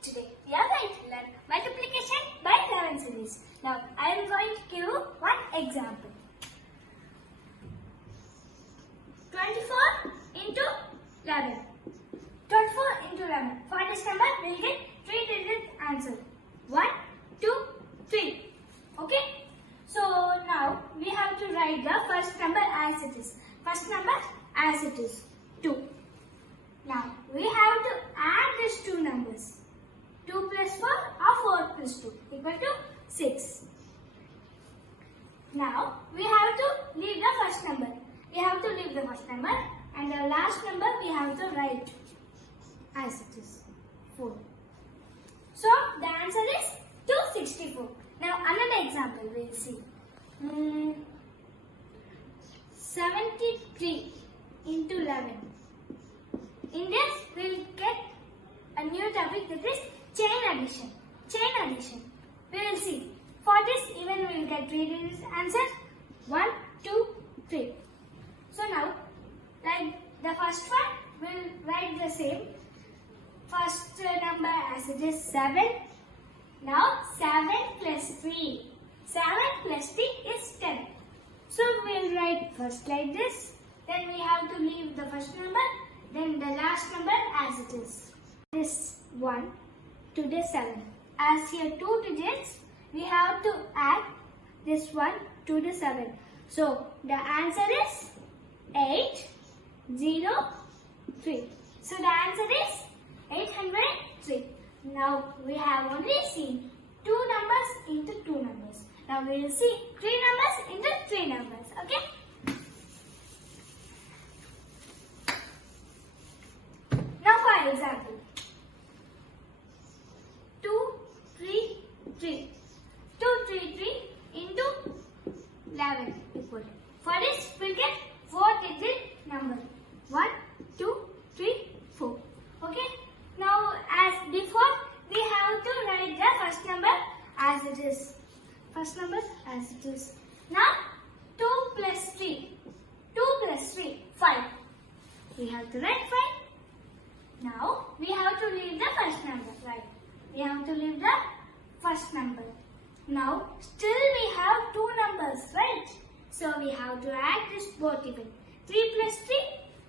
Today we are going to learn multiplication by 11 series. Now I am going to give you one example. 24 into 11. 24 into 11. For this number we will get 3-digit answer. 1, 2, 3. Okay. So now we have to write the first number as it is. First number as it is 2. Now we have to add these two numbers. 2 plus 4 or 4 plus 2 equal to 6. Now we have to leave the first number. We have to leave the first number and the last number we have to write as it is 4. So the answer is 264. Now another example we will see. 73 into 11. In this we will get a new topic, that is chain addition. Chain addition. We will see. For this even we will get 3 digits answer. 1, 2, 3. So now, like the first one, we will write the same. First number as it is 7. Now 7 plus 3. 7 plus 3 is 10. So we will write first like this. Then we have to leave the first number. Then the last number as it is. This 1 to the 7. As here 2 digits, we have to add this 1 to the 7. So the answer is 803. So the answer is 803. Now we have only seen 2 numbers into 2 numbers. Now we will see 3 numbers into 3 numbers. Okay? Now for example, 2, 3, 3. 2, 3, 3 into 11 equal. For this we get 4-digit number. 1, 2, 3, 4. Okay? Now as before, we have to write the first number as it is. First number as it is. Now 2 plus 3. 2 plus 3, 5. We have to write 5. Now we have to leave the first number, right? We have to leave the first number. Now still we have 2 numbers, right? So we have to add this both even. 3 plus 3,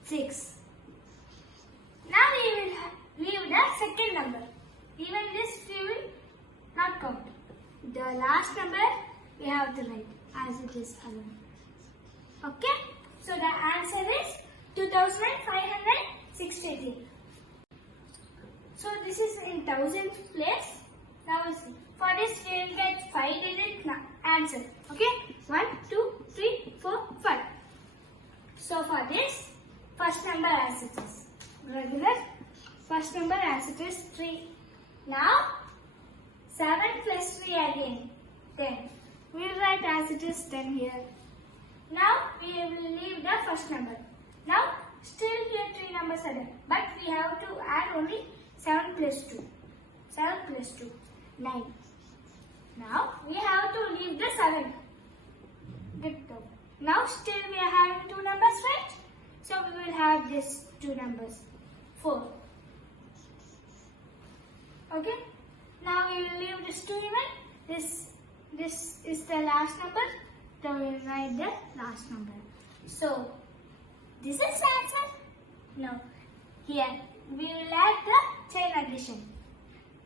6. Now we will leave the second number. Even this we will not count. The last number we have to write as it is alone. Okay? So the answer is 2563. So this is in thousandth place. Now we see. For this we will get 5-digit answer. Okay? 1, 2, 3, 4, 5. So for this, first number as it is. Regular. First number as it is 3. Now 7 plus 3 again 10. We will write as it is 10 here. Now we will leave the first number. Now still here 3 numbers are there. But we have to add only 7 plus 2. 7 plus 2. 9. Now we have to leave the 7. Now still we are having 2 numbers, right? So we will have this 2 numbers. 4. Okay? Now we will leave this 2 even. This is the last number. So we will write the last number. So this is the answer. No. Here we will add the chain addition.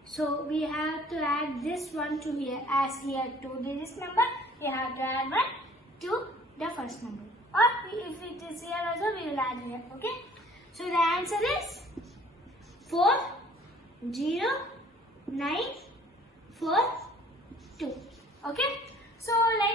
So we have to add this one to here. As here 2 digits number, we have to add 1 to the first number. Or if it is here also, we will add here. Okay? So the answer is 40942. Okay? So like